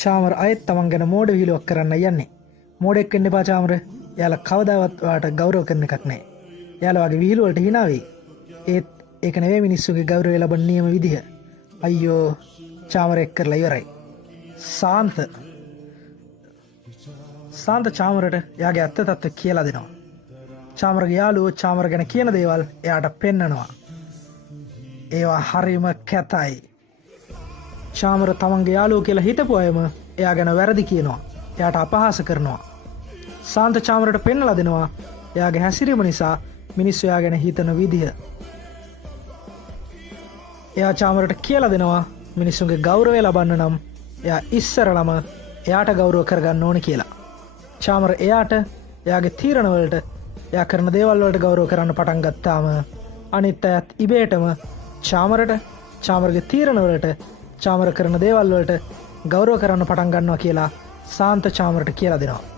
චාමර අයත් තමන් ගැන මෝඩ විහිළුවක් කරන්න යන්නේ. මෝඩෙක් වෙන්න එපා චාමර. එයාලා කවදාවත් ඔයාට ගෞරව කරන එකක් නැහැ. එයාලා වගේ විහිළු වලට hina වෙයි. ඒත් ඒක නෙවෙයි මිනිස්සුගේ ගෞරවය ලබන නියම විදිහ. අයියෝ චාමර එක් කරලා ඉවරයි. සාන්ත චාමරට එයාගේ ඇත්ත තත්ත්වය කියලා දෙනවා. චාමරගේ යාළුවෝ චාමර ගැන කියන දේවල් එයාට පෙන්නනවා. ඒවා හරිම කැතයි. චාමර තමන්ගේ යාළුවෝ කියලා හිතපු අයම එයා ගැන වැරදි කියනවා. එයාට අපහාස කරනවා. සාන්ත චාමරට පෙන්නලා දෙනවා එයාගේ හැසිරීම නිසා මිනිස්සු එයා ගැන හිතන විදිහ. එයා චාමරට කියලා දෙනවා මිනිස්සුන්ගේ ගෞරවය ලබන්න නම් එයා ඉස්සරළම එයාට ගෞරව කරගන්න ඕනේ කියලා. චාමර එයාට එයාගේ තීරණවලට එයා කරන දේවල් වලට ගෞරව කරන්න පටන් ගත්තාම අනිත් අයත් ඉබේටම චාමරට චාමරගේ තීරණවලට චාමර කරන දේවල් වලට ගෞරව කරන්න පටන් ගන්නවා කියලා සාන්ත චාමරට කියලා දෙනවා.